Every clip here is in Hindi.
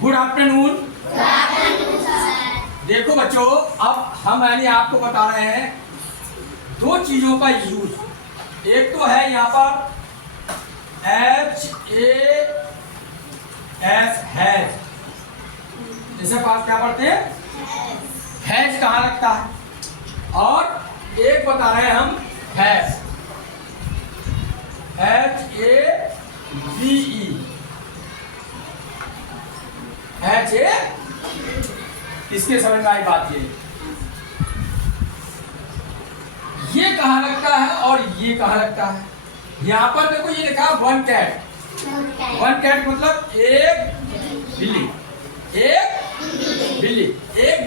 Good afternoon. देखो बच्चों, अब हम यानी आपको बता रहे हैं दो चीजों का यूज। एक तो है यहाँ पर HAS हैज, जैसे आप क्या पढ़ते हैं हैज कहाँ लगता है, और एक बता रहे हैं हम हैज HAVE। इसके समझ में आई बात ये कहाँ लगता है और ये कहाँ लगता है। यहाँ पर देखो ये लिखा है वन कैट। वन कैट मतलब एक बिल्ली। एक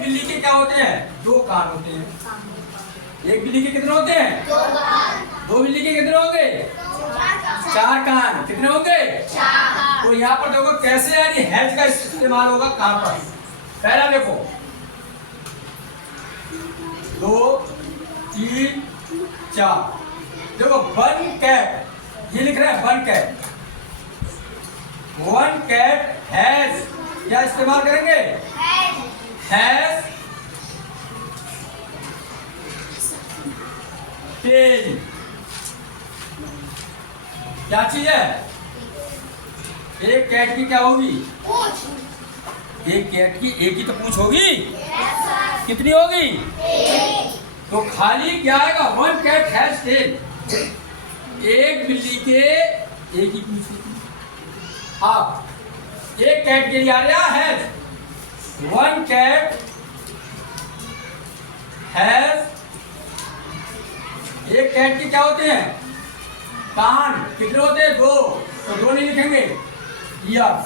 बिल्ली के क्या होते हैं? दो कान होते हैं। एक बिल्ली के कितने होते हैं? दो बिल्ली के कितने होंगे? चार कान। कितने होंगे? तो यहाँ पर देखो कैसे यानी हैज का इस्तेमाल होगा कहाँ पर। पहला देखो, 2 3 4। देखो वन कैट, ये लिख रहा है one cat. One cat has क्या इस्तेमाल करेंगे? Has tail. क्या चीज है? एक कैट की क्या होगी? एक कैट की एक ही तो पूंछ होगी। कितनी होगी? तो खाली क्या आएगा? One cat has tail. एक बिल्ली के एक ही पूंछ होती है। अब एक कैट के लिए आ रहा हैज। One cat has. एक कैट के क्या होते हैं? कान। कितने होते हैं? दो। तो दो नहीं लिखेंगे, ईयर्स।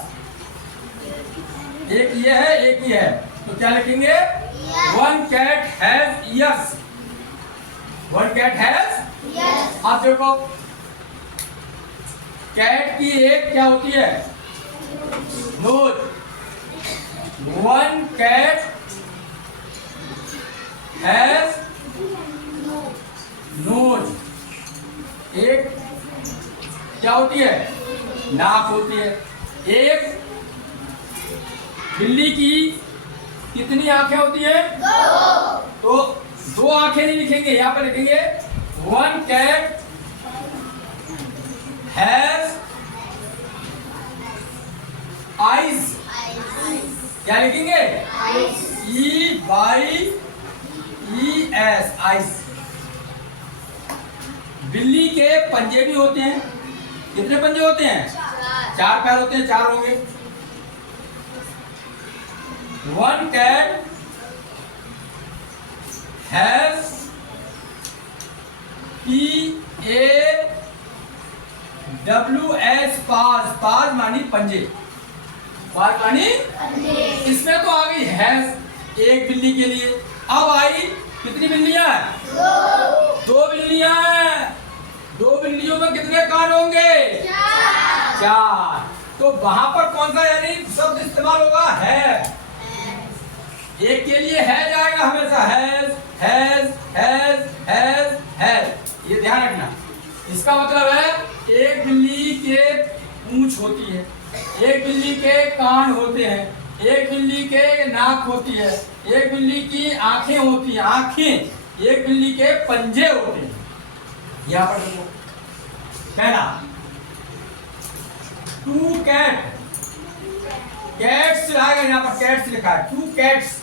एक ये है एक ये है, तो क्या लिखेंगे? One cat has ears. One cat has. अब देखो कैट की एक क्या होती है? Nose. One cat has nose. एक क्या होती है? नाक होती है। एक बिल्ली की कितनी आंखें होती है? तो दो आंखें नहीं लिखेंगे, यहां पर लिखेंगे वन कैट हैज आईज। क्या लिखेंगे? EYES eyes. बिल्ली के पंजे भी होते हैं। कितने पंजे होते हैं? चार पैर होते हैं, चार होंगे। वन कैट हैज PAWS पाज। पाज मानी पंजे। पाज मानी इसमें तो आ गई हैज एक बिल्ली के लिए। अब आई कितनी बिल्लियां? दो बिल्लियां हैं। दो बिल्लियों में कितने कान होंगे? चार। तो वहां पर कौन सा यानी शब्द इस्तेमाल होगा? है। एक के लिए है जाएगा हमेशा has has has has has. ये ध्यान रखना। इसका मतलब है एक बिल्ली के पूंछ होती है, एक बिल्ली के कान होते हैं, एक बिल्ली के नाक होती है, एक बिल्ली की आंखें होती हैं। आंखें। एक बिल्ली के पंजे होते हैं। यहां पर देखो पहला टू कैट। कैट्स आएगा यहाँ पर, कैट्स लिखा है। Two cats.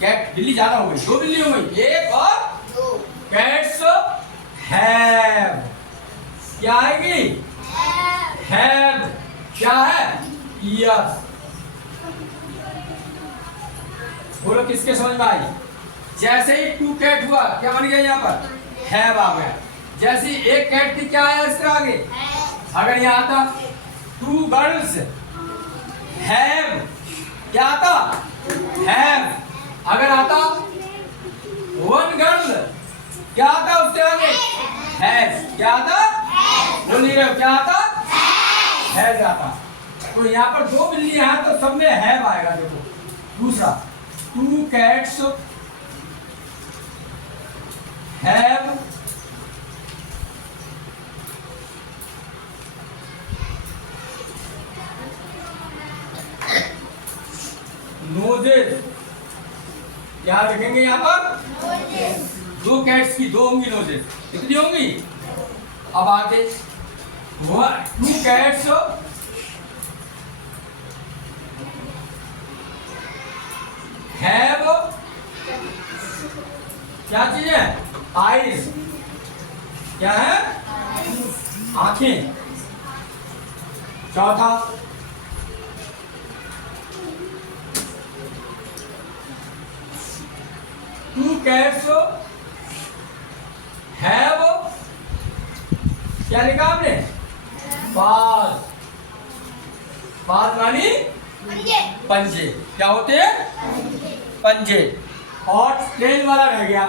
कैट बिल्ली ज्यादा हो गई, दो बिल्ली हो गई, एक और दो। Cats have. क्या आएगी? हैव। क्या है? ईयर्स। बोलो किसके समझ में आई? जैसे ही टू कैट हुआ क्या बन गया? यहाँ पर हैव आ गया। जैसे ही एक कैट थी क्या आया इसके आगे? अगर यहाँ आता टू गर्ल्स हैव, क्या आता? हैव। अगर आता वन गर्ल, क्या आता उसके आगे? हैज। क्या आता? बोल नहीं रहे हो, क्या आता? हैज आता। तो यहाँ पर दो बिल्लियां हैं तो सब में हैव आएगा। देखो दूसरा, टू कैट्स हैव नोजेस, क्या लिखेंगे यहाँ पर? दो कैट्स की दो होंगी नोजेस, कितनी होंगी? अब आगे 2 कैट्स हैव, क्या चीज है? आईज, क्या है? आंखें। चौथा, टू कैट्स हैव, क्या लिखा आपने? पास, पास मानी पंजे, क्या होते हैं? पंजे। और टेल वाला रह गया,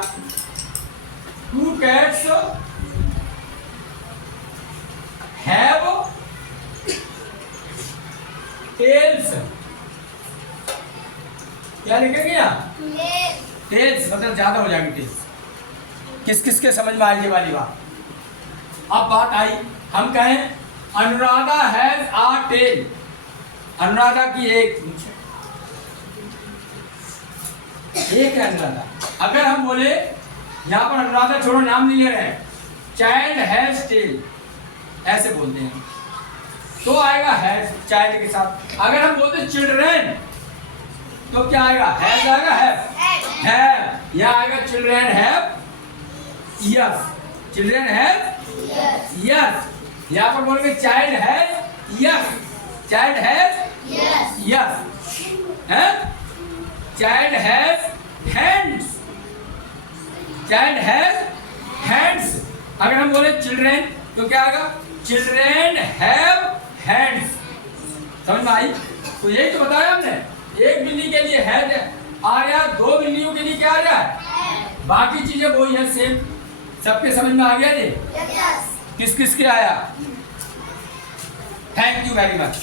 टू कैट्स हैव टेल्स, क्या लिखेंगे यहाँ? टेल्स, मतलब ज्यादा हो जाएंगे टेल्स। किस किस के समझ में आई ये वाली बात? अब बात आई, हम कहें Anuradha has a tail, Anuradha की एक है अनुराधा। अगर हम बोले, यहाँ पर अनुराधा छोड़ो, नाम नहीं ले रहे हैं, चाइल्ड हैज टेल, ऐसे बोलते हैं तो आएगा हैज चाइल्ड के साथ। अगर हम बोलते चिल्ड्रेन तो क्या आएगा? हैज आएगा, हैव। यहाँ आएगा children have yes, children have yes. यहाँ पर बोलेंगे child has yes, child has yes, है child has hands, child has hands. अगर हम बोले चिल्ड्रेन तो क्या आएगा? Children have hands. समझ में आई? तो यही तो बताया हमने, एक बिल्ली के लिए हैज आ रहा, दो बिल्लियों के लिए क्या आ रहा है? बाकी चीजें वही है, सेम। सबके समझ में आ गया ये? किस किस के आया? Thank you very much.